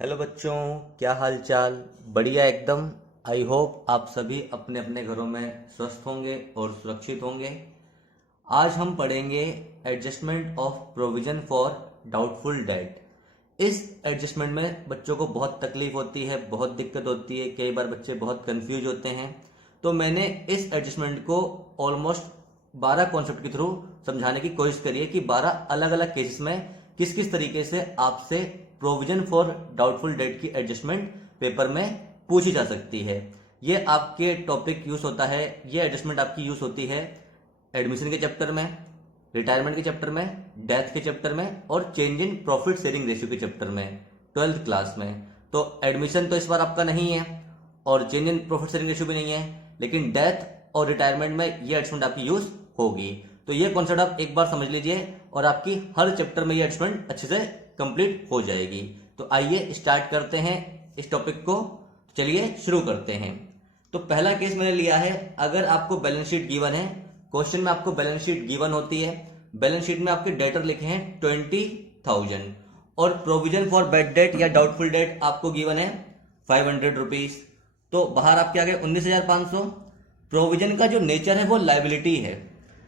Hello बच्चों, क्या हाल चाल। बढ़िया एकदम। आई होप आप सभी अपने अपने घरों में स्वस्थ होंगे और सुरक्षित होंगे। आज हम पढ़ेंगे adjustment of provision for doubtful date. इस एडजस्टमेंट में बच्चों को बहुत तकलीफ होती है, बहुत दिक्कत होती है, कई बार बच्चे बहुत कंफ्यूज होते हैं। तो मैंने इस एडजस्टमेंट को ऑलमोस्ट 12 कॉन्सेप्ट के थ्रू समझाने की कोशिश करी है कि 12 अलग अलग केसेस में किस किस तरीके से आपसे प्रोविजन फॉर डाउटफुल डेट की एडजस्टमेंट पेपर में पूछी जा सकती है। ये आपके टॉपिक यूज होता है, ये एडजस्टमेंट आपकी यूज होती है एडमिशन के चैप्टर में, रिटायरमेंट के चैप्टर में, डेथ के चैप्टर में और change in profit sharing ratio के चैप्टर में 12th क्लास में। तो एडमिशन तो इस बार आपका नहीं है और change in profit sharing ratio भी नहीं है, लेकिन डेथ और रिटायरमेंट में ये एडजस्टमेंट आपकी यूज होगी। तो ये कॉन्सेप्ट आप एक बार समझ लीजिए और आपकी हर चैप्टर में ये एडजस्टमेंट अच्छे से कंप्लीट हो जाएगी। तो आइए स्टार्ट करते हैं इस टॉपिक को। चलिए शुरू करते हैं। तो पहला केस मैंने लिया है, अगर आपको बैलेंस शीट गिवन है, क्वेश्चन में आपको बैलेंस शीट गिवन होती है, बैलेंस शीट में आपके डेटर लिखे हैं 20,000 और प्रोविजन फॉर बैड डेट या डाउटफुल डेट आपको गिवन है 500 रुपीज। तो बाहर आपके आ गए 19,500। प्रोविजन का जो नेचर है वो लाइबिलिटी है,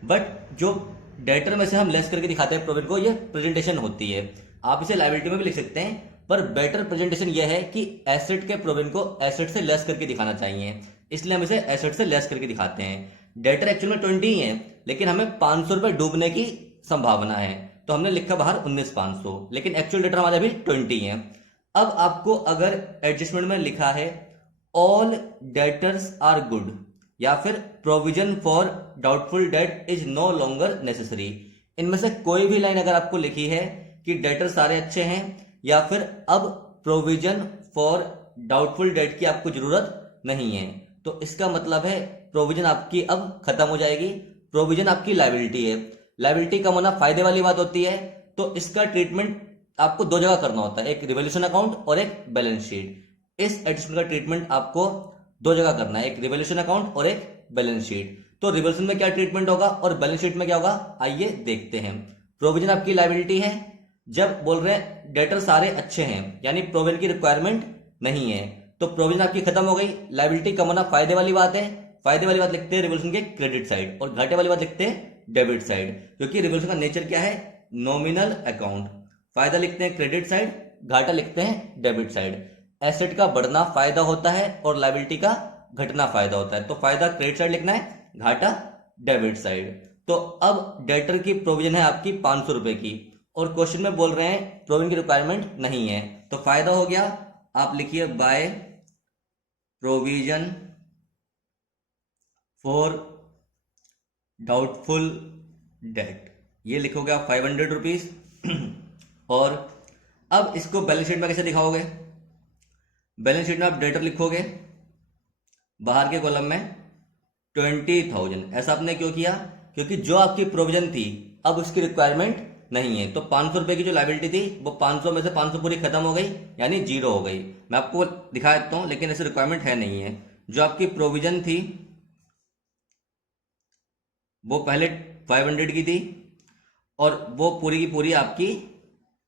बट जो डेटर में से हम लेस करके दिखाते हैं प्रोविजन को, ये प्रेजेंटेशन होती है। आप इसे लाइबिलिटी में भी लिख सकते हैं, पर बेटर प्रेजेंटेशन यह है कि एसेट के प्रोविजन को एसेट से लेस करके दिखाना चाहिए, इसलिए हम इसे एसेट से लेस करके दिखाते हैं। डेटर एक्चुअल में 20 ही है, लेकिन हमें 500 रुपए डूबने की संभावना है, तो हमने लिखा बाहर 19,500, लेकिन एक्चुअल डेटर हमारे अभी 20 है। अब आपको अगर एडजस्टमेंट में लिखा है ऑल डेटर्स आर गुड या फिर provision for doubtful debt is no longer necessary, इनमें से कोई भी लाइन अगर आपको लिखी है कि डेटर सारे अच्छे हैं या फिर अब प्रोविजन फॉर डाउटफुल डेट की आपको जरूरत नहीं है, तो इसका मतलब है प्रोविजन आपकी अब खत्म हो जाएगी। प्रोविजन आपकी लायबिलिटी है, लायबिलिटी कम होना फायदे वाली बात होती है, तो इसका ट्रीटमेंट आपको दो जगह करना होता है, एक रिवोल्यूशन अकाउंट और एक बैलेंस शीट। इस एडजस्टमेंट का ट्रीटमेंट आपको दो जगह करना है, एक रिवोल्यूशन अकाउंट और एक बैलेंस शीट। तो रिवोल्यूशन में क्या ट्रीटमेंट होगा और बैलेंस शीट में क्या होगा, आइए देखते हैं। प्रोविजन आपकी लायबिलिटी है, जब बोल रहे हैं डेटर सारे अच्छे हैं यानी प्रोविजन की रिक्वायरमेंट नहीं है, तो प्रोविजन आपकी खत्म हो गई। लायबिलिटी कम होना फायदे वाली बात है, फायदे वाली बात लिखते हैं रिवोल्यूशन के क्रेडिट साइड और घाटे वाली बात लिखते हैं डेबिट साइड, क्योंकि रिवोल्यूशन का नेचर क्या है, नॉमिनल अकाउंट। फायदा लिखते हैं क्रेडिट साइड, घाटा लिखते हैं डेबिट साइड। एसेट का बढ़ना फायदा होता है और लायबिलिटी का घटना फायदा होता है, तो फायदा क्रेडिट साइड लिखना है, घाटा डेबिट साइड। तो अब डेटर की प्रोविजन है आपकी 500 रुपए की और क्वेश्चन में बोल रहे हैं प्रोविजन की रिक्वायरमेंट नहीं है, तो फायदा हो गया, आप लिखिए bye provision for doubtful date, ये लिखोगे आप 500 रुपीज। और अब इसको बैलेंस शीट में कैसे दिखाओगे, बैलेंस शीट में आप डेटर लिखोगे बाहर के कॉलम में 20,000। ऐसा आपने क्यों किया, क्योंकि जो आपकी प्रोविजन थी अब उसकी रिक्वायरमेंट नहीं है, तो 500 रुपए की जो लायबिलिटी थी वो 500 में से 500 पूरी खत्म हो गई यानी जीरो हो गई। मैं आपको दिखा देता हूं, लेकिन ऐसी रिक्वायरमेंट है नहीं है। जो आपकी प्रोविजन थी वो पहले 500 की थी और वो पूरी की पूरी आपकी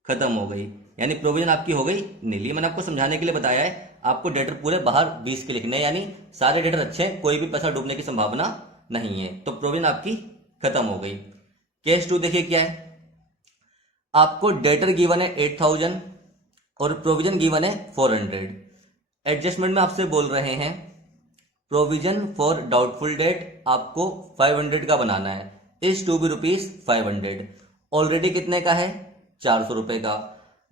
खत्म हो गई, यानी प्रोविजन आपकी हो गई नीली। मैंने आपको समझाने के लिए बताया है, आपको डेटर पूरे बाहर 20 के लिखने हैं, यानी सारे डेटर अच्छे हैं, कोई भी पैसा डूबने की संभावना नहीं है, तो प्रोविजन आपकी खत्म हो गई। केस 2 देखिए क्या है, आपको डेटर गिवन है 8,000 और प्रोविजन गिवन है 400। एडजस्टमेंट में आपसे बोल रहे हैं प्रोविजन फॉर डाउटफुल डेट आपको 500 का बनाना है, is to be rupees 500। Already कितने का है, 400 रुपए का,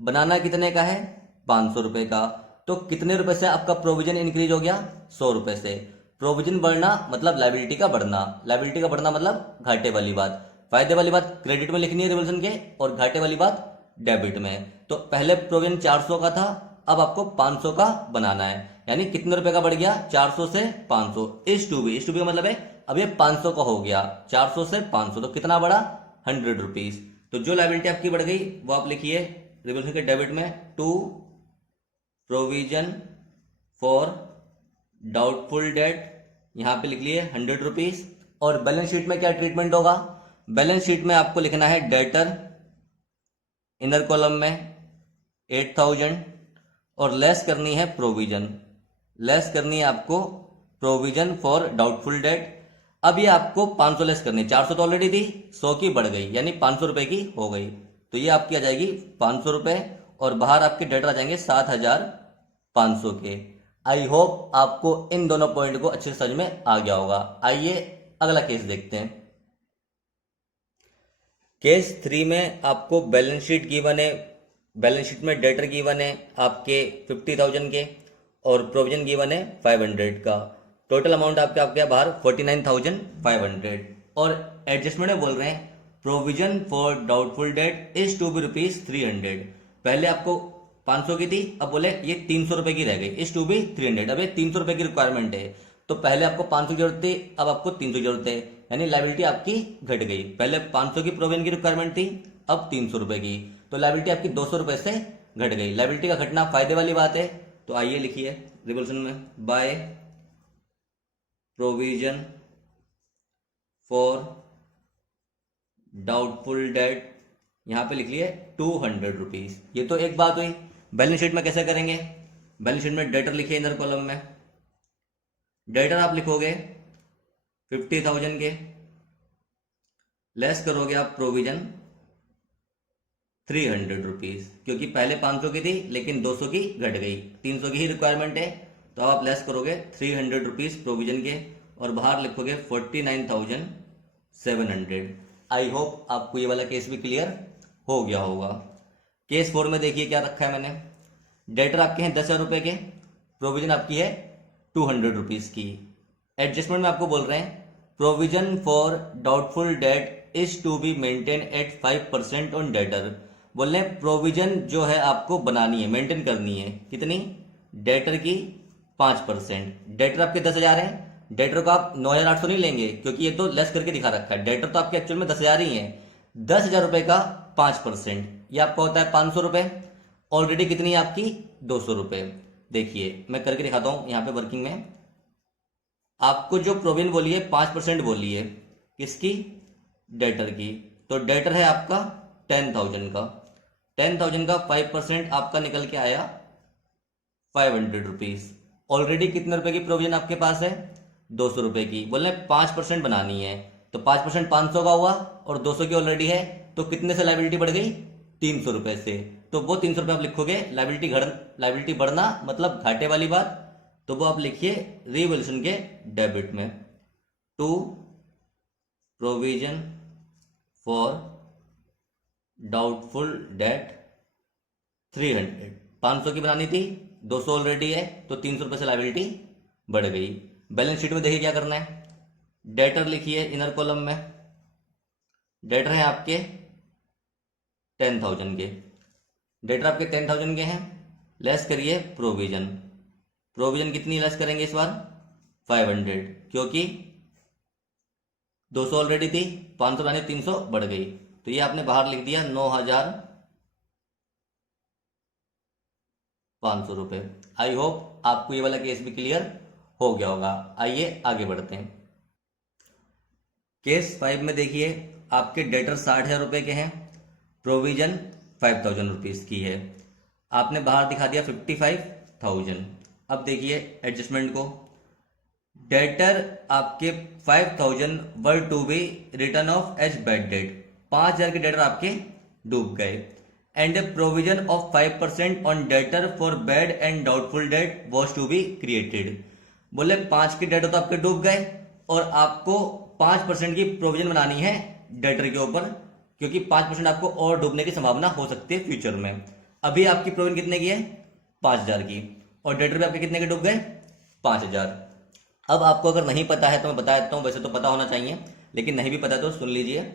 बनाना कितने का है, 500 रुपए का, तो कितने रुपए से आपका प्रोविजन इंक्रीज हो गया, 100 रुपए से। प्रोविजन बढ़ना मतलब लायबिलिटी का बढ़ना, लायबिलिटी का बढ़ना मतलब घाटे वाली बात। फायदे वाली बात क्रेडिट में लिखनी है रिवोल्यूशन के और घाटे वाली बात डेबिट में। तो पहले प्रोविजन 400 का था, अब आपको 500 का बनाना है, यानी कितने रुपए का बढ़ गया, 400 से 500। इस टू बी का मतलब है अब ये 500 का हो गया, 400 से 500 तो कितना बढ़ा, 100 रुपीज। तो जो लायबिलिटी आपकी बढ़ गई वो आप लिखिए रिवोल्यूशन के डेबिट में to provision for doubtful debt, यहां पे लिख लिए 100 रुपीज। और बैलेंस शीट में क्या ट्रीटमेंट होगा, बैलेंस शीट में आपको लिखना है डेटर इनर कॉलम में 8,000 और लेस करनी है प्रोविजन, लेस करनी है आपको प्रोविजन फॉर डाउटफुल डेट। अब ये आपको 500 लेस करनी, 400 तो ऑलरेडी थी, 100 की बढ़ गई, यानी 500 रुपए की हो गई। तो ये आपकी आ जाएगी 500 रुपए, और बाहर आपके डेटर आ जाएंगे 7500 के। आई होप आपको इन दोनों पॉइंट को अच्छे से समझ में आ गया होगा। आइए अगला केस देखते हैं। केस 3 में आपको बैलेंस शीट गिवन है, बैलेंस शीट में डेटर गिवन है आपके 50,000 के, और प्रोविजन गिवन है 500 का। टोटल अमाउंट आपके आपके बाहर 49,500, और एडजस्टमेंट में बोल रहे हैं provision for doubtful debt is to be ₹300। पहले आपको 500 की थी, अब बोले ये 300 रुपए की रह गई, इज टू बी 300। अब ये 300 रुपए की रिक्वायरमेंट है, तो पहले आपको 500 की जरूरत थी, अब आपको 300 की जरूरत है, यानी लाइबिलिटी आपकी घट गई। पहले 500 की प्रोविजन की रिक्वायरमेंट थी, अब 300 रुपए की, तो लाइबिलिटी आपकी 200 रुपए से घट गई। लाइबिलिटी का घटना फायदे वाली बात है, तो आइए लिखिए रिवोल्यूशन में, bye provision for doubtful debt, यहां पे लिख लिए 200 रुपीज। ये तो एक बात हुई। बैलेंस शीट में कैसे करेंगे? बैलेंस शीट में डेटर लिखिए इधर कॉलम में, डेटर आप लिखोगे 50,000 के, लेस करोगे आप प्रोविजन 300 रुपीज, क्योंकि पहले 500 की थी लेकिन 200 की घट गई, 300 की ही रिक्वायरमेंट है, तो आप लेस करोगे 300 रुपीज प्रोविजन के, और बाहर लिखोगे 49,700। आई होप आपको ये वाला केस भी क्लियर हो गया होगा। केस 4 में देखिए क्या रखा है मैंने। डेटर आपके हैं 10,000 रुपए के, प्रोविजन आपकी है 200 रुपीज की। एडजस्टमेंट में आपको बोल रहे हैं provision for doubtful debt is to be maintain at 5% on debtor. बोल रहे हैं प्रोविजन जो है आपको बनानी है, मेंटेन करनी है, कितनी? डेटर की 5%। डेटर आपके 10,000 है, डेटर को आप 9,800 नहीं लेंगे, क्योंकि ये तो लेस करके दिखा रखा है। डेटर तो आपके एक्चुअल में 10,000 ही है। 10,000 रुपए का 5%, ये आपका होता है 500 रुपए। ऑलरेडी कितनी है आपकी? 200 रुपए। देखिए मैं करके दिखाता हूं यहाँ पे वर्किंग में। आपको जो प्रोविजन बोली है 5% बोली है, किसकी? डेटर की। तो डेटर है आपका 10,000 का, 10,000 का 5% आपका निकल के आया 500 रुपीज। ऑलरेडी कितने रुपए की प्रोविजन आपके पास है? 200 रुपए की। बोले 5% बनानी है, तो 5% 500 का हुआ, और 200 की ऑलरेडी है, तो कितने से लाइबिलिटी बढ़ गई? 300 रुपए से। तो वो 300 रुपए आप लिखोगे, लाइबिलिटी बढ़ना मतलब घाटे वाली बात, तो वो आप लिखिए रिवोल्यूशन के डेबिट में, to provision for doubtful debt 300। 500 की बनानी थी, 200 ऑलरेडी है, तो 300 रुपए से लाइबिलिटी बढ़ गई। बैलेंस शीट में देखिए क्या करना है। डेटर लिखिए इनर कॉलम में, डेटर है आपके 10,000 के, डेटर आपके 10,000 के हैं, लेस करिए प्रोविजन। प्रोविजन कितनी लेस करेंगे इस बार? 500, क्योंकि 200 ऑलरेडी थी, 500 बनाने 300 बढ़ गई, तो ये आपने बाहर लिख दिया 9,500 रुपए। आई होप आपको ये वाला केस भी क्लियर हो गया होगा। आइए आगे बढ़ते हैं। केस 5 में देखिए आपके डेटर 60,000 रुपए के हैं, प्रोविजन 5,000 रुपीज की है, आपने बाहर दिखा दिया 55,000। अब देखिए एडजस्टमेंट को, डेटर आपके 5,000 were to be written off as bad debt, 5,000 के डेटर आपके डूब गए, and a provision of 5% on debtor for bad and doubtful debt was to be created. बोले 5 के डेटर तो आपके डूब गए, और आपको 5% की प्रोविजन बनानी है डेटर के ऊपर, क्योंकि 5% आपको और डूबने की संभावना हो सकती है फ्यूचर में। अभी आपकी प्रोविजन कितने की है? 5,000 की, और डेटर भी आपके कितने के डूब गए? 5,000। अब आपको अगर नहीं पता है तो मैं बता देता हूं, वैसे तो पता होना चाहिए, लेकिन नहीं भी पता तो सुन लीजिए।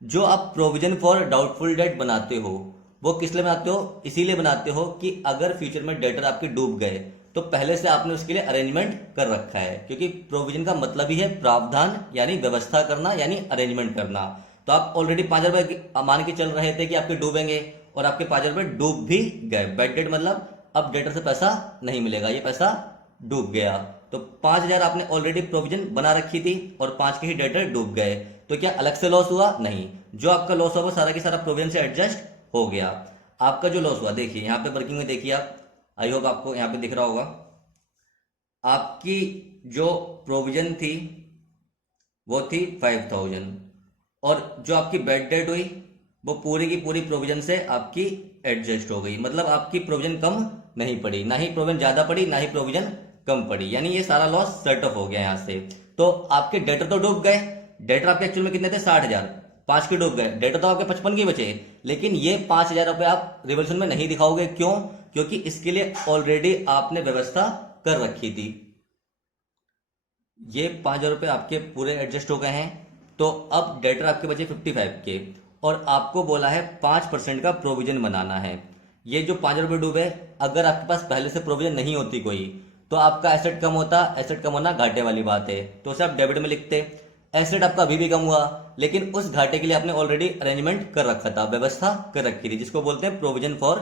जो आप प्रोविजन फॉर डाउटफुल डेट बनाते हो वो किस लिए बनाते हो? इसीलिए बनाते हो कि अगर फ्यूचर में डेटर आपके डूब गए तो पहले से आपने उसके लिए अरेंजमेंट कर रखा है, क्योंकि प्रोविजन का मतलब ही है प्रावधान, यानी व्यवस्था करना, यानी अरेंजमेंट करना। तो आप ऑलरेडी 5,000 रुपए मान के चल रहे थे कि आपके डूबेंगे, और आपके 5,000 रुपए डूब भी गए। बैड डेट मतलब अब डेटर से पैसा नहीं मिलेगा, ये पैसा डूब गया। तो 5,000 आपने ऑलरेडी प्रोविजन बना रखी थी, और 5 के ही डेटर डूब गए, तो क्या अलग से लॉस हुआ? नहीं। जो आपका लॉस हुआ वो सारा की सारा प्रोविजन से एडजस्ट हो गया। आपका जो लॉस हुआ देखिए यहाँ पे वर्किंग में देखिए आप, आई होप आपको यहाँ पे दिख रहा होगा। आपकी जो प्रोविजन थी वो थी 5000, और जो आपकी बेड डेट हुई वो पूरी की पूरी प्रोविजन से आपकी एडजस्ट हो गई। मतलब आपकी प्रोविजन कम नहीं पड़ी, ना ही प्रोविजन ज्यादा पड़ी, ना ही प्रोविजन कम पड़ी, यानी ये सारा लॉस सेट ऑफ हो गया यहाँ से। तो आपके डेटर तो डूब गए। डेटर आपके एक्चुअल में कितने थे? 60,000, 5 के डूब गए। डेटर तो आपके 55 के बचे, लेकिन ये 5,000 रुपए आप रिवॉल्यूशन में नहीं दिखाओगे। क्यों? क्योंकि इसके लिए ऑलरेडी आपने व्यवस्था कर रखी थी। ये 5,000 रुपये आपके पूरे एडजस्ट हो गए हैं। तो अब डेटर आपके बचे 55 के, और आपको बोला है 5% का प्रोविजन बनाना है। ये जो 5,000 रुपये डूबे, अगर आपके पास पहले से प्रोविजन नहीं होती कोई, तो आपका एसेट कम होता। एसेट कम होना घाटे वाली बात है, तो उसे आप डेबिट में लिखते। एसेट आपका अभी भी कम हुआ, लेकिन उस घाटे के लिए आपने ऑलरेडी अरेंजमेंट कर रखा था, व्यवस्था कर रखी थी, जिसको बोलते हैं प्रोविजन फॉर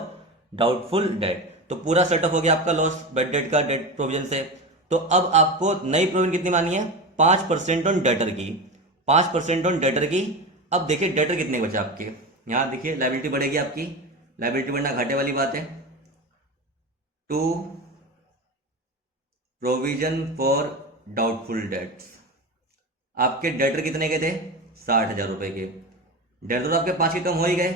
डाउटफुल डेट। तो पूरा सेटअप हो गया आपका लॉस बेड डेट का डेट प्रोविजन से। तो अब आपको नई प्रोविजन कितनी मानी है? 5% ऑन डेटर की, 5% ऑन डेटर की। अब देखिए डेटर कितने बचे आपके, यहां देखिए लायबिलिटी बढ़ेगी आपकी। लायबिलिटी बढ़ना घाटे वाली बात है। To provision for doubtful debts, आपके डेटर कितने के थे? 60,000 रुपए के। डेटर तो आपके 5 के कम हो ही गए।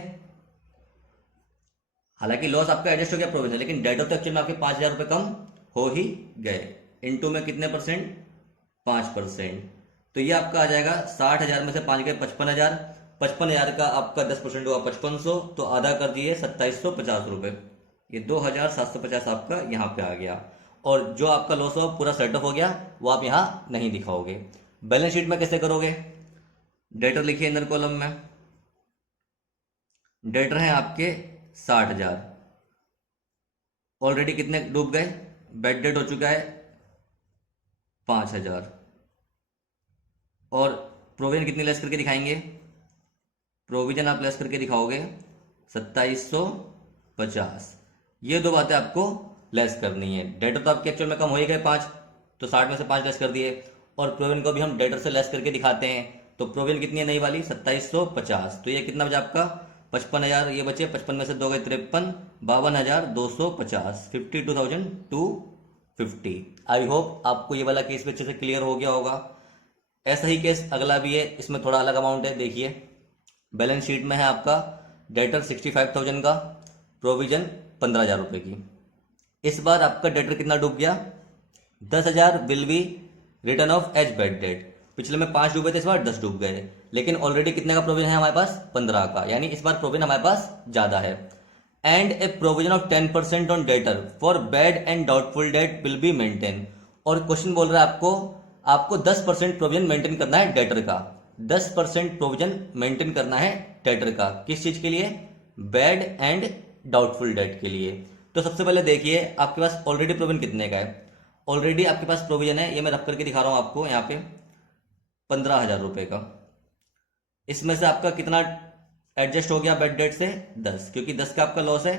हालांकि लॉस आपका एडजस्ट हो गया प्रोविजन, लेकिन डेटर तो एक्चुअल में आपके 5,000 रुपए कम हो ही गए। इनटू में कितने परसेंट? 5%। तो ये आपका आ जाएगा 60,000 में से 5 गए 55,000। 55,000 का आपका 10% हुआ 5500, तो आधा कर दिए 2750 रुपए। ये 2,750 आपका यहाँ पे आ गया। और जो आपका लॉस हुआ पूरा सेटअप हो गया, वो आप यहाँ नहीं दिखाओगे। बैलेंस शीट में कैसे करोगे? डेटर लिखिए इंदर कॉलम में। डेटर हैं आपके 60,000, ऑलरेडी कितने डूब गए? बेड डेट हो चुका है 5,000, और प्रोविजन कितनी लेस करके दिखाएंगे? प्रोविजन आप लेस करके दिखाओगे 2750। ये दो बातें आपको लेस करनी है। डेटर तो आपके एक्चुअल में कम हो ही गए 5, तो 60 में से 5 लेस कर दिए, और प्रोविजन को भी हम डेटर से लेस करके दिखाते हैं। तो प्रोविजन कितनी है नई वाली? 2750। तो ये कितना बचा आपका? 55,000 ये बचे, 55 में से 2 गए 53, 52,250, 52,250। आई होप आपको ये वाला केस भी अच्छे से क्लियर हो गया होगा। ऐसा ही केस अगला भी है, इसमें थोड़ा अलग अमाउंट है। देखिए बैलेंस शीट में है आपका डेटर 65,000 का, प्रोविजन 15,000 रुपए की। इस बार आपका डेटर कितना डूब गया? 10,000 will be written off as bad debt. पिछले में 5 डूबे थे, इस बार 10 डूब गए, लेकिन ऑलरेडी कितने का प्रोविजन है हमारे पास? 15 का, यानी इस बार प्रोविजन हमारे पास ज्यादा है। And a provision of 10% on debtor for bad and doubtful date will be maintain. और क्वेश्चन बोल रहा है आपको 10% प्रोविजन मेंटेन करना है डेटर का। 10% प्रोविजन मेंटेन करना है डेटर का, किस चीज के लिए? बैड एंड डाउटफुल डेट के लिए। तो सबसे पहले देखिए आपके पास ऑलरेडी प्रोविजन कितने का है। ऑलरेडी आपके पास प्रोविजन है, ये मैं रख करके दिखा रहा हूं आपको यहाँ पे, 15,000 रुपए का। इसमें से आपका कितना एडजस्ट हो गया बेड डेट से? 10, क्योंकि 10 का आपका लॉस है।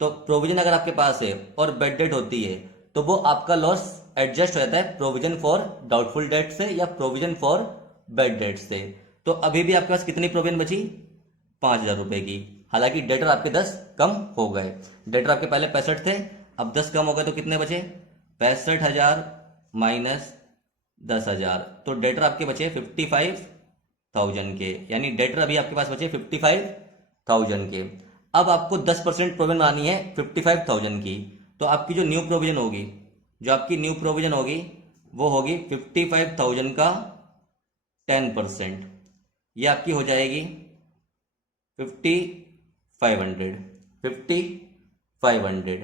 तो प्रोविजन अगर आपके पास है और बेड डेट होती है, तो वो आपका लॉस एडजस्ट हो जाता है प्रोविजन फॉर डाउटफुल डेट से या प्रोविजन फॉर बेड डेट से। तो अभी भी आपके पास कितनी प्रोविजन बची? 5,000 रुपए की। हालांकि डेटर आपके 10 कम हो गए। डेटर आपके पहले 65 थे, अब 10 कम हो गए, तो कितने बचे? 65,000 माइनस 10,000, तो डेटर आपके बचे 55,000 के, यानी डेटर अभी आपके पास बचे 55,000 के। अब आपको 10% प्रोविजन आनी है 55,000 की। तो आपकी जो न्यू प्रोविजन होगी, वो होगी 55,000 का 10%, ये आपकी हो जाएगी 5,500।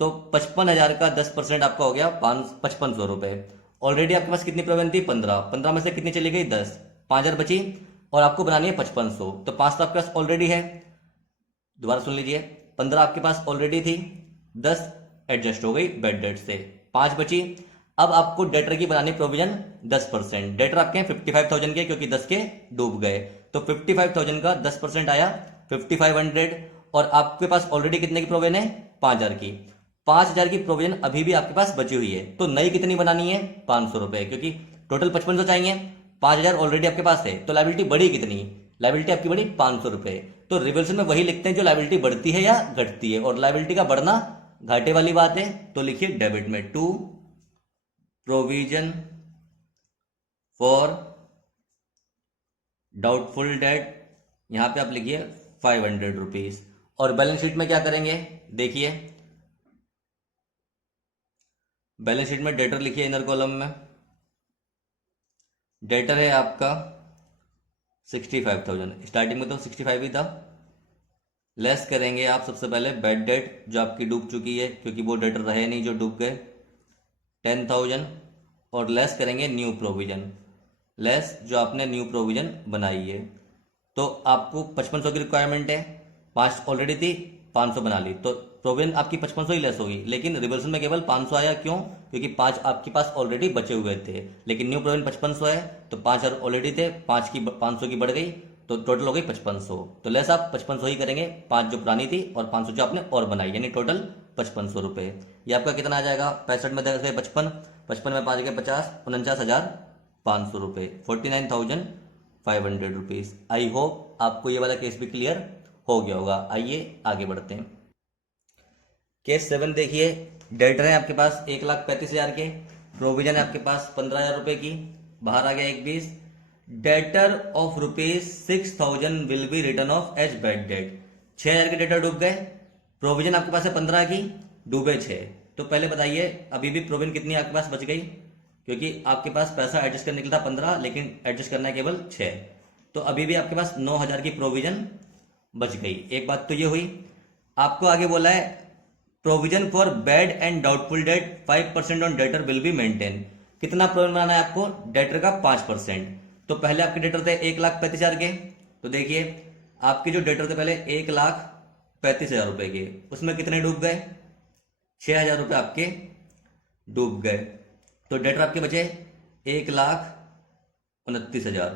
तो 55,000 का 10% आपका हो गया 5,500 रुपए। ऑलरेडी आपके पास कितनी प्रोविजन थी? 15 में से कितनी चली गई? 10, 5,000 बची, और आपको बनानी है 5,500। तो 5 तो आपके पास ऑलरेडी है, दोबारा सुन लीजिए, 15 आपके पास ऑलरेडी थी, 10 एडजस्ट हो गई बेड डेट से, 5 बची। अब आपको डेटर की बनानी प्रोविजन 10%। डेटर आपके 55,000 के, क्योंकि 10 के डूब गए, तो 55,000 का 10% आया 5,500। और आपके पास ऑलरेडी कितने की प्रोविजन है? 5,000 की। 5,000 की प्रोविजन अभी भी आपके पास बची हुई है, तो नई कितनी बनानी है? 500 रुपए, क्योंकि टोटल 5500 चाहिए, 5,000 ऑलरेडी आपके पास है, तो लाइबिलिटी बढ़ी कितनी? लाइबिलिटी आपकी बढ़ी 500 रुपए। तो रिवॉल्यूशन में वही लिखते हैं जो लाइबिलिटी बढ़ती है या घटती है, और लाइबिलिटी का बढ़ना घाटे वाली बात है तो लिखिए डेबिट में, to provision for doubtful debt, यहां पे आप लिखिए 500 रुपीज। और बैलेंस शीट में क्या करेंगे देखिए, बैलेंस शीट में डेटर लिखिए इनर कॉलम में, डेटर है आपका 65,000, स्टार्टिंग में तो 65 ही था। लेस करेंगे आप सबसे पहले बैड डेट जो आपकी डूब चुकी है, क्योंकि वो डेटर रहे नहीं जो डूब गए, 10,000। और लेस करेंगे न्यू प्रोविजन, लेस जो आपने न्यू प्रोविजन बनाई है। तो आपको 5500 की रिक्वायरमेंट है, 5 ऑलरेडी थी, 500 बना ली, तो प्रोविजन आपकी 5500 ही लेस होगी। लेकिन रिवर्सल में केवल 500 आया, क्यों? क्योंकि 5 आपके पास ऑलरेडी बचे हुए थे, लेकिन न्यू प्रोविजन 5500 है, तो 5 ऑलरेडी थे, 5 की 500 की बढ़ गई, तो टोटल हो गई 5500। तो लेस आप 5500 ही करेंगे, 5 जो पुरानी थी और 500 जो आपने और बनाई, यानी टोटल 5500 रुपये। ये आपका कितना आ जाएगा? 65 में 10 55, 55 में 5 गए 50, 49,500 रुपये, 49,500 रुपीज़। आई होप आपको ये वाला केस भी क्लियर हो गया होगा। आइए आगे बढ़ते हैं। केस 7 देखिए, डेटर है आपके पास 1,35,000 के, प्रोविजन है आपके पास 15,000 रुपए की, बाहर आ गया 1,20,। Debtor of ₹6,000 will be written off as bad debt. 6,000 के डेटर डूब गए, प्रोविजन आपके पास है 15 की, डूबे 6। तो पहले बताइए अभी भी प्रोविजन कितनी आपके पास बच गई? क्योंकि आपके पास पैसा एडजस्ट करने के लिए था 15, लेकिन एडजस्ट करना है केवल 6, तो अभी भी आपके पास 9,000 की प्रोविजन बच गई। एक बात तो ये हुई। आपको आगे बोला है provision for bad and doubtful date 5% on debtor will be maintain. कितना प्रोविजन बनाना है आपको? डेटर का 5%। तो पहले आपके डेटर थे 1,35,000 के, तो देखिए आपके जो डेटर थे पहले 1,35,000 रुपए के, उसमें कितने डूब गए? 6,000 रुपए आपके डूब गए। तो डेटर आपके बचे 1,29,000,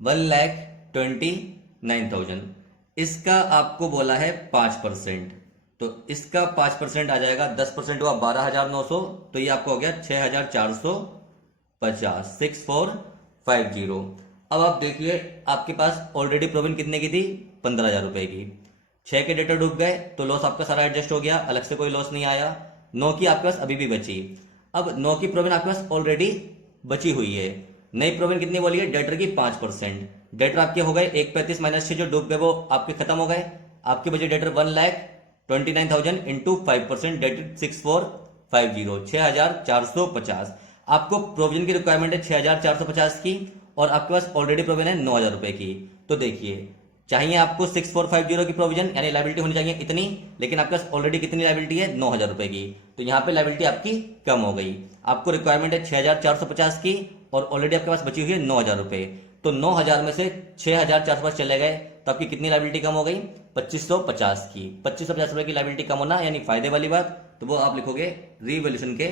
1,29,000। इसका आपको बोला है 5%, तो इसका 5% आ जाएगा, 10% हुआ 12,900, तो ये आपको हो गया 6,450, 6,450। अब आप देखिए आपके पास ऑलरेडी प्रोविजन कितने की थी? 15,000 रुपए की। 6 के डेटा डूब गए तो लॉस आपका सारा एडजस्ट हो गया, अलग से कोई लॉस नहीं आया। 9 की आपके पास अभी भी बची। अब 9 की प्रोविजन आपके पास ऑलरेडी बची हुई है। नई प्रोविजन कितनी बोली है? डेटर की 5%। डेटर आपके हो गए 1,35 माइनस 6 जो डूब गए वो आपके खत्म हो गए। आपके बचे डेटर 1,29,000 इंटू 5%, डेटर 6,450, 6,450। आपको प्रोविजन की रिक्वायरमेंट है 6,450 की, और आपके पास ऑलरेडी प्रोविजन है 9,000 रुपए की। तो देखिए चाहिए आपको 6,450 की प्रोविजन, यानी लाइबिलिटी होनी चाहिए इतनी, लेकिन आपके पास ऑलरेडी कितनी लाइबिलिटी है? 9,000 रुपए की। तो यहाँ पे लाइबिलिटी आपकी कम हो गई। आपको रिक्वायरमेंट है 6,450 की, और ऑलरेडी आपके पास बची हुई है 9,000 रुपए। तो 9,000 में से 6,450 चले गए, तो आपकी कितनी लाइबिलिटी कम हो गई? 2,550 की। 2,550 रुपए की लाइबिलिटी कम होना यानी फायदे वाली बात, तो वो आप लिखोगे रिवॉल्यूशन के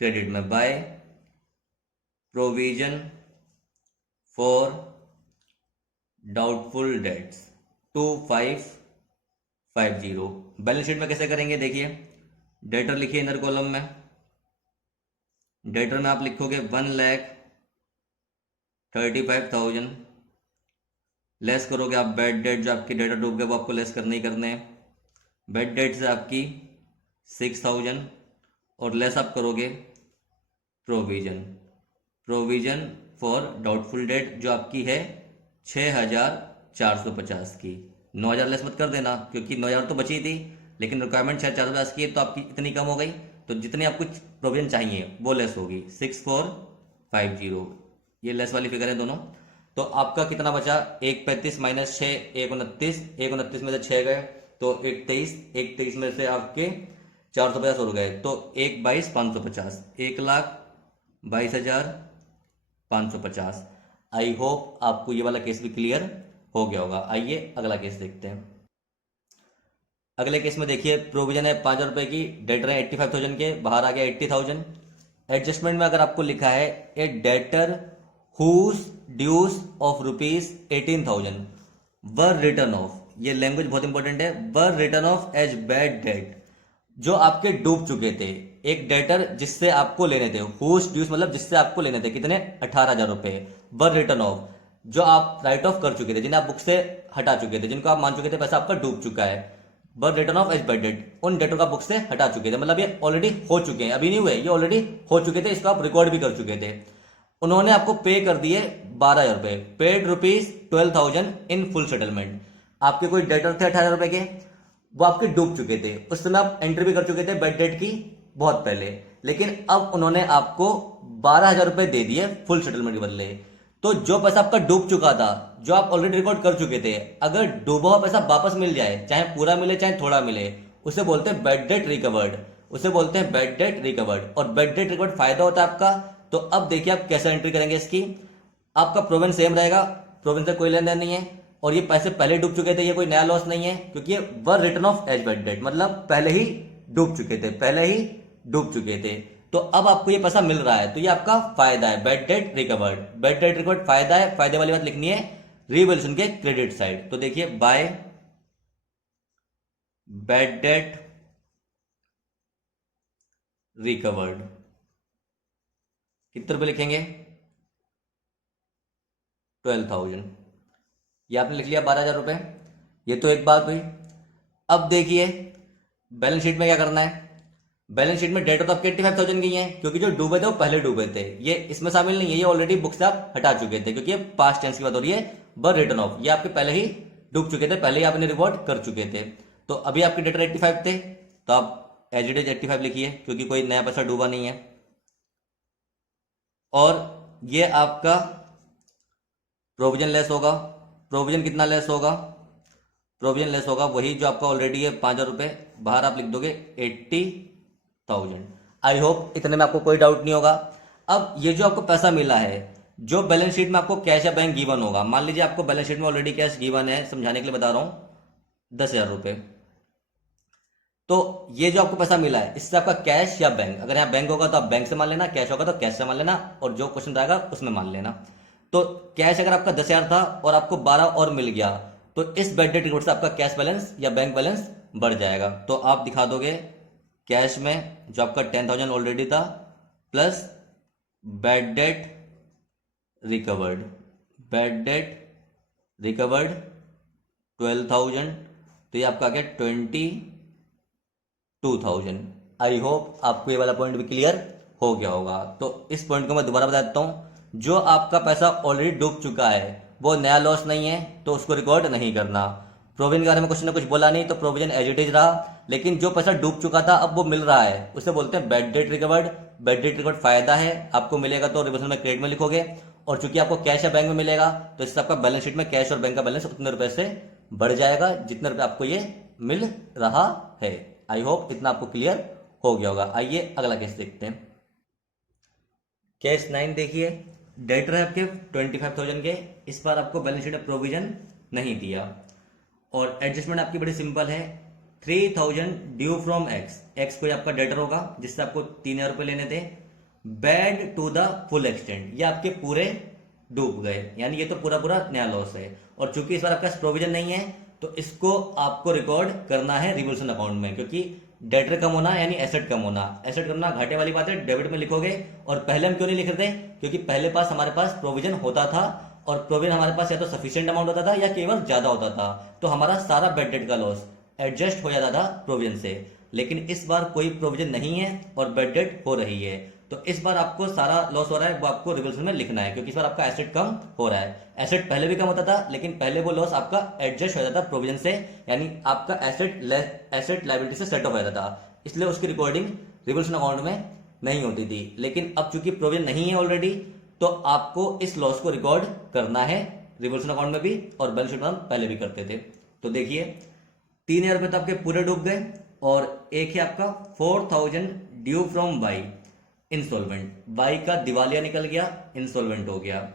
क्रेडिट में, bye provision for doubtful dates 2,550। Balance sheet में कैसे करेंगे देखिए, डेटर लिखिए इनर कॉलम में, डेटर में आप लिखोगे 1,35,000, लेस करोगे आप बैड डेट, जो आपके डेटर डूब गए वो आपको लेस करने ही करने हैं। बैड डेट से आपकी 6,000, और लेस आप करोगे provision, provision for doubtful date जो आपकी है 6,450 की। 9,000 लेस मत कर देना, क्योंकि 9,000 तो बची थी, लेकिन रिक्वायरमेंट 6,450 की है, तो आपकी इतनी कम हो गई, तो जितनी आपको प्रोविजन चाहिए वो लेस होगी 6,450। ये लेस वाली फिगर है दोनों। तो आपका कितना बचा? 1,35 माइनस 6, 1,29, 1,29 में से 6 गए तो 1,23, 1,23 में से आपके 450 और गए, तो 1,22,550, 1,22,550। आई होप आपको ये वाला केस भी क्लियर हो गया होगा। आइए अगला केस देखते हैं। अगले केस में देखिए प्रोविजन है 5,000 रुपए की, डेटर है 85,000 के, बाहर आ गया 80,000। एडजस्टमेंट में अगर आपको लिखा है a debtor whose dues of ₹18,000 were written off, ये लैंग्वेज बहुत इंपॉर्टेंट है, were written off as bad debt, जो आपके डूब चुके थे। एक डेटर जिससे आपको लेने थे, हुज ड्यूज मतलब जिससे आपको लेने थे, कितने? 18,000 रुपए। वर रिटर्न ऑफ, जो आप राइट ऑफ कर चुके थे, जिन्हें आप बुक से हटा चुके थे, जिनको आप मान चुके थे पैसा आपका डूब चुका है, were written off as bad debt, उन डेटों का बुक से हटा चुके थे, मतलब ये ऑलरेडी हो चुके हैं, अभी नहीं हुए, ये ऑलरेडी हो चुके थे, इसको आप रिकॉर्ड भी कर चुके थे। उन्होंने आपको पे कर दिए 12,000 रुपए, paid rupees 12,000 in full settlement. आपके कोई डेटर थे 18,000 रुपए के, वो आपके डूब चुके थे, उस समय आप एंट्री भी कर चुके थे बैड डेट की बहुत पहले, लेकिन अब उन्होंने आपको 12,000 रुपए दे दिए फुल सेटलमेंट के बदले। तो जो पैसा आपका डूब चुका था, जो आप ऑलरेडी रिकॉर्ड कर चुके थे, अगर डूबा हुआ पैसा वापस मिल जाए, चाहे पूरा मिले चाहे थोड़ा मिले, उसे बोलते हैं बैड डेट रिकवर्ड, उसे बोलते हैं बैड डेट रिकवर्ड। और बैड डेट रिकवर्ड फायदा होता है आपका। तो अब देखिए आप कैसे एंट्री करेंगे इसकी। आपका प्रोविजन सेम रहेगा, प्रोविजन से कोई लेन देन नहीं है, और ये पैसे पहले डूब चुके थे, ये कोई नया लॉस नहीं है, क्योंकि ये were written off as bad debt, मतलब पहले ही डूब चुके थे, पहले ही डूब चुके थे। तो अब आपको ये पैसा मिल रहा है, तो ये आपका फायदा है, bad debt recovered. Bad debt recovered फायदा है, फायदे वाली बात लिखनी है रिवोल्यूशन के क्रेडिट साइड। तो देखिए बाय बैड डेट रिकवर्ड कितने रुपए लिखेंगे? 12,000। ये आपने लिख लिया 12,000 रुपए। ये तो एक बात हुई। अब देखिए बैलेंस शीट में क्या करना है। बैलेंस शीट में डेट तो आपके 85,000 की है, क्योंकि जो डूबे थे वो पहले डूबे थे, ये इसमें शामिल नहीं है, ये ऑलरेडी बुक से आप हटा चुके थे, क्योंकि ये पास्ट टेंस की बात हो रही है। बर रिटर्न ऑफ, ये आपके पहले ही डूब चुके थे, पहले ही आपने रिकॉर्ड कर चुके थे। तो अभी आपके डेटर 85 थे, तो आप एज इट इज 85 लिखिए, क्योंकि कोई नया पैसा डूबा नहीं है। और ये आपका प्रोविजन लेस होगा। प्रोविजन कितना लेस होगा? प्रोविजन लेस होगा वही जो आपका ऑलरेडी है 5,000 रुपए, बाहर आप लिख दोगे 80,000। आई होप इतने में आपको कोई डाउट नहीं होगा। अब ये जो आपको पैसा मिला है, जो बैलेंस शीट में आपको कैश या बैंक गिवन होगा, मान लीजिए आपको बैलेंस शीट में ऑलरेडी कैश गिवन है, समझाने के लिए बता रहा हूं 10,000 रुपए। तो ये जो आपको पैसा मिला है, इससे आपका कैश या बैंक, अगर यहाँ बैंक होगा तो आप बैंक से मान लेना, कैश होगा तो कैश से मान लेना, और जो क्वेश्चन रहेगा उसमें मान लेना। तो कैश अगर आपका 10,000 था और आपको 12 और मिल गया, तो इस बैड डेट रिकॉर्ड से आपका कैश बैलेंस या बैंक बैलेंस बढ़ जाएगा। तो आप दिखा दोगे कैश में जो आपका 10,000 ऑलरेडी था, plus bad debt recovered, bad debt recovered 12,000, तो ये आपका आ गया 22,000। आई होप आपको ये वाला पॉइंट भी क्लियर हो गया होगा। तो इस पॉइंट को मैं दोबारा बता देता हूं, जो आपका पैसा ऑलरेडी डूब चुका है वो नया लॉस नहीं है, तो उसको रिकॉर्ड नहीं करना। प्रोविजन के बारे में कुछ ना कुछ बोला नहीं, तो प्रोविजन एज इट इज रहा। लेकिन जो पैसा डूब चुका था अब वो मिल रहा है, उसे बोलते हैं bad debt recovered. Bad debt recovered फायदा है, आपको मिलेगा तो रिवर्सल में क्रेडिट में लिखोगे, और चूंकि आपको कैश या बैंक में मिलेगा, तो इससे आपका बैलेंस शीट में कैश और बैंक का बैलेंस उतने रुपए से बढ़ जाएगा जितने रुपए आपको ये मिल रहा है। आई होप इतना आपको क्लियर हो गया होगा। आइए अगला केस देखते हैं। केस 9 देखिए, डेटर है आपके 25,000 के, इस बार आपको बैलेंस शीट में प्रोविजन नहीं दिया, और एडजस्टमेंट आपकी बड़ी सिंपल है। 3,000 ड्यू फ्रॉम एक्स, एक्स कोई आपका डेटर होगा जिससे आपको 3,000 रुपए लेने थे, bad to the full extent, ये आपके पूरे डूब गए, यानी ये तो पूरा पूरा नया लॉस है। और चूंकि इस बार आपका प्रोविजन नहीं है, तो इसको आपको रिकॉर्ड करना है रिवोल्यूशन अकाउंट में, क्योंकि डेटर कम होना यानी एसेट कम होना, एसेट कम होना घाटे वाली बात है, डेबिट में लिखोगे। और पहले हम क्यों नहीं लिख रहे थे? क्योंकि पहले पास हमारे पास प्रोविजन होता था, और प्रोविजन हमारे पास या तो सफिशिएंट अमाउंट होता था या केवल ज्यादा होता था, तो हमारा सारा बैड डेट का लॉस एडजस्ट हो जाता था प्रोविजन से। लेकिन इस बार कोई प्रोविजन नहीं है और बैड डेट हो रही है, तो इस बार आपको सारा लॉस हो रहा है वो आपको रिवोल्यूशन में लिखना है, क्योंकि इस बार आपका एसेट कम हो रहा है। एसेट पहले भी कम होता था, लेकिन पहले वो लॉस आपका एडजस्ट हो जाता था प्रोविजन से, यानी आपका एसेट लायबिलिटी से सेट ऑफ हो जाता था, इसलिए उसकी रिकॉर्डिंग रिवोल्यूशन अकाउंट में नहीं होती थी। लेकिन अब चूंकि प्रोविजन नहीं है ऑलरेडी, तो आपको इस लॉस को रिकॉर्ड करना है रिवोल्यूशन अकाउंट में भी, और बैलेंस शीट में हम पहले भी करते थे। तो देखिए 3,000 रुपए तो आपके पूरे डूब गए, और एक है आपका 4,000 ड्यू फ्रॉम बाई इंस्टॉलमेंट, बाई का दिवालिया निकल गया, इंस्टॉलमेंट हो गया।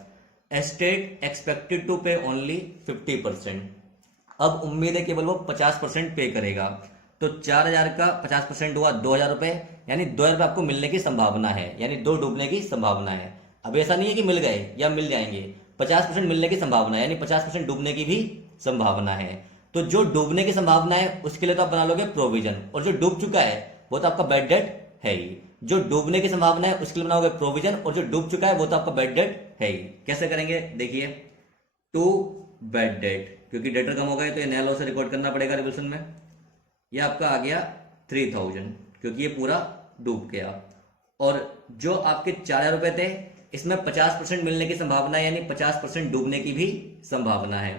Estate expected to pay only 50%, अब उम्मीद है केवल वो 50% पे करेगा, तो 4,000 का 50% हुआ 2,000 रुपए, यानी 2,000 रुपए आपको मिलने की संभावना है, यानी 2 डूबने की संभावना है। अब ऐसा नहीं है कि मिल गए या मिल जाएंगे, 50% मिलने की संभावना है, यानी 50% डूबने की भी संभावना है। तो जो डूबने की संभावना है उसके लिए तो आप बना लोगे प्रोविजन, और जो डूब चुका है वो तो आपका बैड डेट है ही। जो डूबने की संभावना है उसके लिए बनाओगे प्रोविजन, और जो डूब चुका है वो तो आपका बैड डेट है ही। कैसे करेंगे देखिए, टू बैड डेट, क्योंकि डेटर कम हो गए तो ये नया लॉस रिकॉर्ड करना पड़ेगा रिवोल्यूशन में। ये आपका आ गया 3000, क्योंकि ये पूरा डूब गया। और जो आपके 4000 रुपये थे, इसमें 50% मिलने की संभावना है, यानी 50% डूबने की भी संभावना है।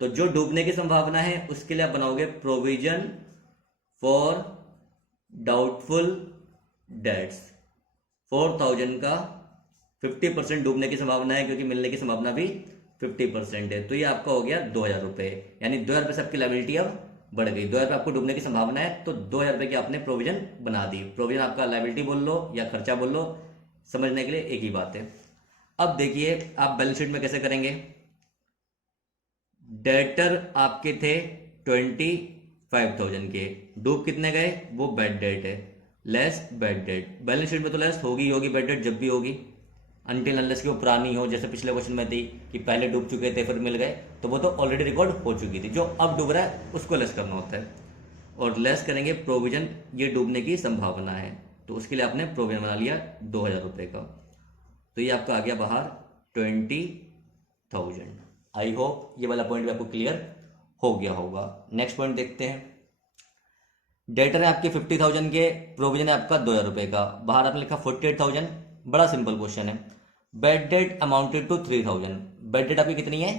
तो जो डूबने की संभावना है उसके लिए आप बनाओगे प्रोविजन फॉर डाउटफुल डेट्स। 4000 का 50% डूबने की संभावना है, क्योंकि मिलने की संभावना भी 50% है। तो ये आपका हो गया 2000 रुपये, यानी 2000 रुपये से आपकी लाइबिलिटी अब बढ़ गई। 2000 रुपये आपको डूबने की संभावना है, तो 2000 रुपये की आपने प्रोविजन बना दी। प्रोविजन आपका लाइबिलिटी बोल लो या खर्चा बोल लो, समझने के लिए एक ही बात है। अब देखिए आप बैलेंस शीट में कैसे करेंगे। डेटर आपके थे 25,000 के, डूब कितने गए, वो बैड डेट है, less bad debt. Balance sheet में तो लेस होगी ही होगी बैड डेट जब भी होगी, अनटिल अनलेस की वो पुरानी हो। जैसे पिछले क्वेश्चन में थी कि पहले डूब चुके थे फिर मिल गए, तो वो तो ऑलरेडी रिकॉर्ड हो चुकी थी। जो अब डूब रहा है उसको लेस करना होता है, और लेस करेंगे प्रोविजन, ये डूबने की संभावना है, तो उसके लिए आपने प्रोविजन बना लिया 2000 रुपये का। तो ये आपका आ गया बाहर 20,000। आई होप ये वाला पॉइंट भी आपको क्लियर हो गया होगा। नेक्स्ट पॉइंट देखते हैं। डेटर है आपके 50,000 के, प्रोविजन है आपका 2000 रुपये का, बाहर आपने लिखा 48,000। बड़ा सिंपल क्वेश्चन है। Bad debt amounted to 3000, bad debt आपकी कितनी है,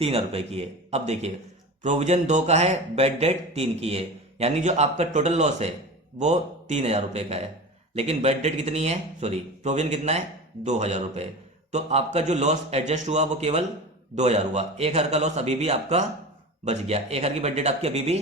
3,000 रुपये की है। अब देखिए प्रोविजन 2 का है, बैड डेट 3 की है, यानी जो आपका टोटल लॉस है वो 3,000 रुपये का है, लेकिन बैड डेट कितनी है, सॉरी प्रोविजन कितना है, 2,000 रुपये। तो आपका जो लॉस एडजस्ट हुआ वो केवल 2,000 हुआ। 1,000 का लॉस अभी भी आपका बच गया, 1,000 की बैड डेट आपकी अभी भी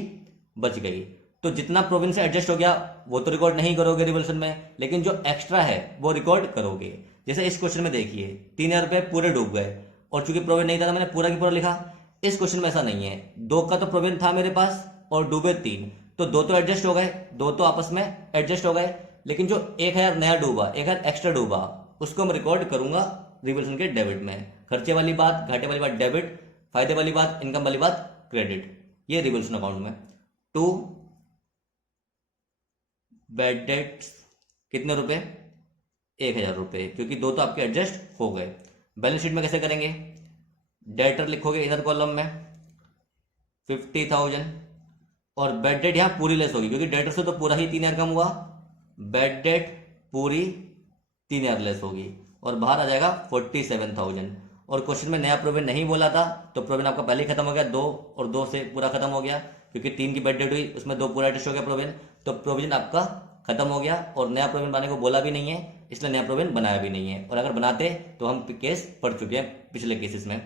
बच गई। तो जितना प्रोविजन से एडजस्ट हो गया वो तो रिकॉर्ड नहीं करोगे रिवल्यूशन में, लेकिन जो एक्स्ट्रा है वो रिकॉर्ड करोगे। जैसे इस क्वेश्चन में देखिए 3,000 रुपये पूरे डूब गए, और चूंकि प्रोविजन नहीं था तो मैंने पूरा की पूरा लिखा। इस क्वेश्चन में ऐसा नहीं है, 2 का तो प्रोविजन था मेरे पास और डूबे 3, तो 2 तो एडजस्ट हो गए, 2 तो आपस में एडजस्ट हो गए, लेकिन जो 1,000 नया डूबा, 1,000 एक्स्ट्रा डूबा, उसको मैं रिकॉर्ड करूंगा रिवल्यूशन के डेबिट में। खर्चे वाली बात, घाटे वाली बात डेबिट, फायदे वाली बात, इनकम वाली बात क्रेडिट, ये रिवल्यूशन अकाउंट में। 2 बैड डेट्स कितने रुपए, 1,000 रुपये, क्योंकि 2 तो आपके एडजस्ट हो गए। बैलेंस शीट में कैसे करेंगे, डेटर लिखोगे इधर कॉलम में 50,000, और बैड डेट यहाँ पूरी लेस होगी, क्योंकि डेटर से तो पूरा ही 3,000 कम हुआ, बैड डेट पूरी 3,000 लेस होगी, और बाहर आ जाएगा 47,000। और क्वेश्चन में नया प्रोविजन नहीं बोला था, तो प्रोविजन आपका पहले ही खत्म हो गया, 2 और 2 से पूरा खत्म हो गया, क्योंकि 3 की बैड डेट हुई, उसमें 2 पूरा एडजस्ट हो गया प्रोविजन, तो प्रोविजन आपका खत्म हो गया। और नया प्रोविजन बनाने को बोला भी नहीं है, इसलिए नया प्रोविजन बनाया भी नहीं है, और अगर बनाते तो हम केस पढ़ चुके हैं पिछले केसेस में।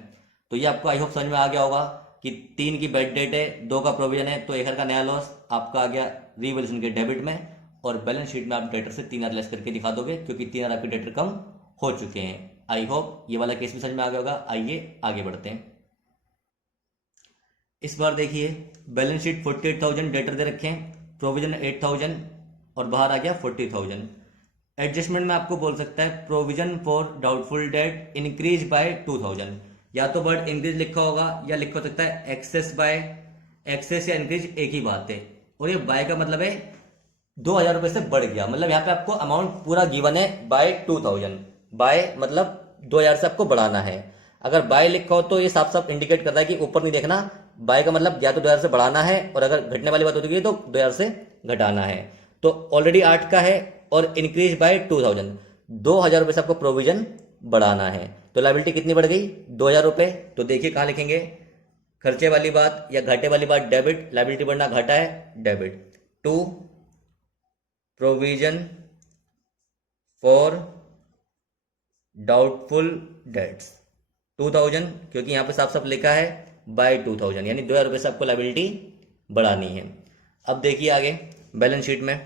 तो ये आपको आई होप समझ में आ गया होगा कि 3 की बैड डेट है, 2 का प्रोविजन है, तो 1,000 का नया लॉस आपका आ गया रिवल्यूशन के डेबिट में, और बैलेंस शीट में आप डेटर से 3,000 लेस करके दिखा दोगे, क्योंकि 3,000 आपके डेटर कम हो चुके हैं। आई होप ये वाला केस भी समझ में आ गया होगा। आइए आगे बढ़ते हैं। इस बार देखिए बैलेंस शीट 48,000 डेटर दे रखे हैं, प्रोविजन 8,000, और बाहर आ गया 40,000। एडजस्टमेंट में आपको बोल सकता है provision for doubtful debt increase by 2,000, या तो वर्ड इंक्रीज लिखा होगा या लिखा हो सकता है एक्सेस बाय। एक्सेस या इंक्रीज एक ही बात है, और ये बाय का मतलब है 2,000 रुपये से बढ़ गया, मतलब यहाँ पे आपको अमाउंट पूरा गिवन है बाय 2,000। बाय मतलब 2,000 से आपको बढ़ाना है। अगर बाय लिखा हो तो ये साफ साफ इंडिकेट करता है कि ऊपर नहीं देखना, बाय का मतलब या तो 2,000 से बढ़ाना है, और अगर घटने वाली बात होती है तो 2,000 से घटाना है। तो ऑलरेडी 8 का है, और इंक्रीज बाय 2,000, 2,000 रुपये से आपको प्रोविजन बढ़ाना है। तो लाइबिलिटी कितनी बढ़ गई, 2,000 रुपये। तो देखिए कहाँ लिखेंगे, खर्चे वाली बात या घाटे वाली बात डेबिट, लाइबिलिटी बढ़ना घाटा है debit. 2 provision for doubtful dates 2,000, क्योंकि यहां पे साफ साफ लिखा है बाय 2,000, यानी 2,000 रुपये से आपको लाइबिलिटी बढ़ानी है। अब देखिए आगे बैलेंस शीट में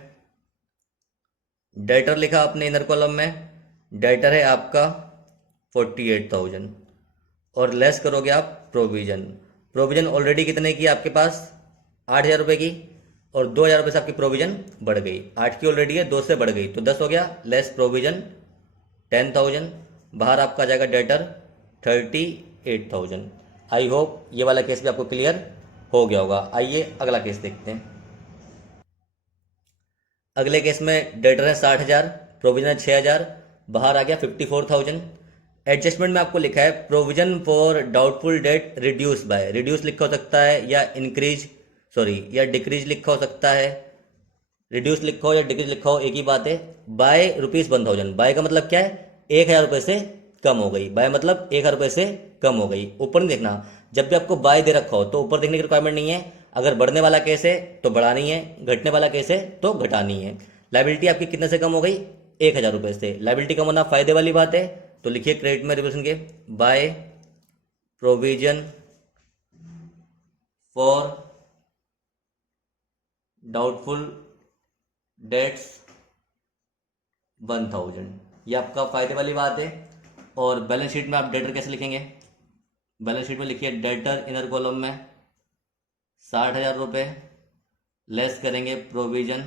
डेटर लिखा आपने इनर कॉलम में, डेटर है आपका 48,000, और लेस करोगे आप प्रोविजन। प्रोविजन ऑलरेडी कितने की आपके पास, 8,000 रुपये की, और 2,000 रुपये से आपकी प्रोविजन बढ़ गई, 8 की ऑलरेडी है, 2 से बढ़ गई तो 10 हो गया, लेस प्रोविजन 10,000, बाहर आपका आ जाएगा डेटर 38,000। आई होप ये वाला केस भी आपको क्लियर हो गया होगा। आइए अगला केस देखते हैं। अगले केस में डेटर है 60,000, प्रोविजन है 6,000, बाहर आ गया 54,000। एडजस्टमेंट में आपको लिखा है provision for doubtful date reduce by, reduce लिखा हो सकता है या इंक्रीज, सॉरी, या डिक्रीज लिखा हो सकता है, रिड्यूस लिखा हो या डिक्रीज लिखा हो, एक ही बात है। बाय ₹1,000, बाय का मतलब क्या है, 1,000 रुपये से कम हो गई, बाय मतलब 1,000 रुपये से कम हो गई। ऊपर नहीं देखना, जब भी आपको बाय दे रखा हो तो ऊपर देखने की रिक्वायरमेंट नहीं है। अगर बढ़ने वाला केस है तो बढ़ानी है, घटने वाला केस है तो घटानी है। लाइबिलिटी आपकी कितने से कम हो गई, 1,000 रुपये से। लाइबिलिटी कम होना फायदे वाली बात है, तो लिखिए क्रेडिट में रिविजन के, bye provision for doubtful dates 1,000, ये आपका फायदे वाली बात है। और बैलेंस शीट में आप डेटर कैसे लिखेंगे, बैलेंस शीट में लिखिए डेटर इनर कॉलम में 60,000 रुपये, लेस करेंगे प्रोविजन।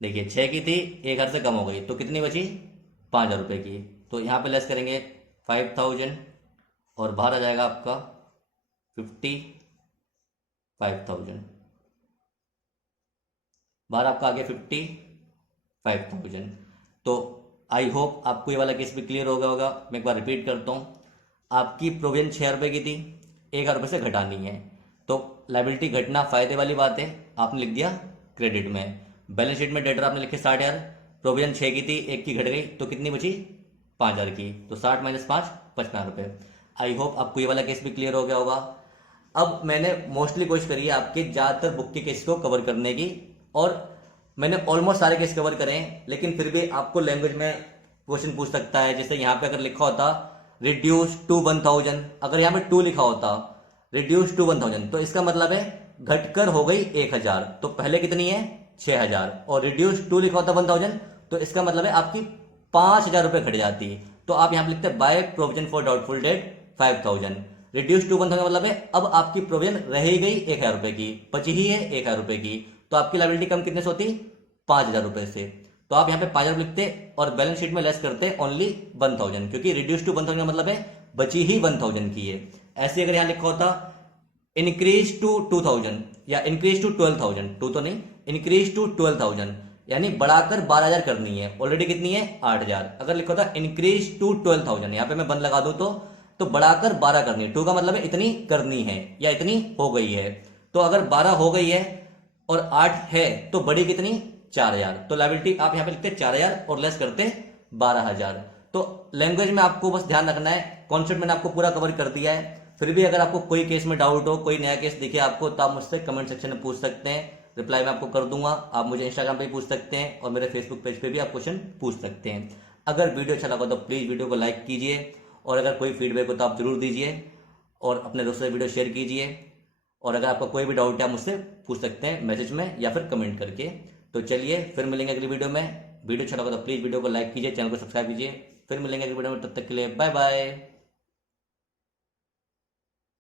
देखिए 6 की थी, 1,000 से कम हो गई तो कितनी बची, 5,000 रुपये की, तो यहाँ पे लेस करेंगे 5,000 और बाहर आ जाएगा आपका 55,000, बाहर आपका आ गया 55,000। तो आई होप आपको ये वाला केस भी क्लियर हो गया होगा। मैं एक बार रिपीट करता हूँ, आपकी प्रोविजन 6,000 रुपये की थी, 1,000 रुपये से घटानी है, तो लाइबिलिटी घटना फायदे वाली बात है, आपने लिख दिया क्रेडिट में। बैलेंस शीट में डेटर आपने लिखे 60,000, प्रोविजन 6 की थी, 1 की घट गई तो कितनी बची, 5,000 की, तो 60 - 5 55 रुपये। आई होप आपको ये वाला केस भी क्लियर हो गया होगा। अब मैंने मोस्टली कोशिश करी है आपके ज़्यादातर बुक के केस को कवर करने की, और मैंने ऑलमोस्ट सारे केस कवर करे हैं, लेकिन फिर भी आपको लैंग्वेज में क्वेश्चन पूछ सकता है। जैसे यहाँ पे अगर लिखा होता रिड्यूस टू 1,000, अगर यहाँ पे 2 लिखा होता रिड्यूस टू 1,000, तो इसका मतलब है घटकर हो गई 1,000, तो पहले कितनी है 6,000, और रिड्यूस 2 लिखा होता 1,000, तो इसका मतलब है आपकी 5,000 रुपये घट जाती। तो आप यहाँ पे लिखते हैं by provision for doubtful debt 5,000, reduce to 1,000 मतलब है अब आपकी प्रोविजन रह ही गई 1,000 रुपये की, बची ही है 1,000 रुपये की, तो आपकी लायबिलिटी कम कितने से होती, 5,000 रुपये से। तो आप यहाँ पे 5,000 लिखते और बैलेंस शीट में लेस करते ओनली 1,000, क्योंकि रिड्यूस टू 1,000 का मतलब है बची ही 1,000 की है। ऐसे अगर यहाँ लिखा होता इंक्रीज टू 2,000 या इंक्रीज टू 12,000, टू तो नहीं, इंक्रीज टू 12,000 यानी बढ़ाकर 12,000 करनी है, ऑलरेडी कितनी है 8,000। अगर लिखा होता इंक्रीज टू 12,000, यहाँ पे मैं बंद लगा दूं तो बढ़ाकर 12 करनी है, टू का मतलब है इतनी करनी है या इतनी हो गई है। तो अगर 12 हो गई है और 8 है तो बड़ी कितनी 4,000, तो लायबिलिटी आप यहाँ पे लिखते 4,000 और लेस करते 12,000। तो लैंग्वेज में आपको बस ध्यान रखना है, कॉन्सेप्ट मैंने आपको पूरा कवर कर दिया है। फिर भी अगर आपको कोई केस में डाउट हो, कोई नया केस दिखे आपको, तो आप मुझसे कमेंट सेक्शन में पूछ सकते हैं, रिप्लाई मैं आपको कर दूंगा। आप मुझे इंस्टाग्राम पे भी पूछ सकते हैं और मेरे फेसबुक पेज पे भी आप क्वेश्चन पूछ सकते हैं। अगर वीडियो अच्छा लगा तो प्लीज़ वीडियो को लाइक कीजिए, और अगर कोई फीडबैक हो तो आप जरूर दीजिए, और अपने दोस्तों से वीडियो शेयर कीजिए। और अगर आपका कोई भी डाउट है आप मुझसे पूछ सकते हैं मैसेज में या फिर कमेंट करके। तो चलिए फिर मिलेंगे अगली वीडियो में। वीडियो अच्छा लगा तो प्लीज़ वीडियो को लाइक कीजिए, चैनल को सब्सक्राइब कीजिए। फिर मिलेंगे अगली वीडियो में, तब तक के लिए बाय बाय।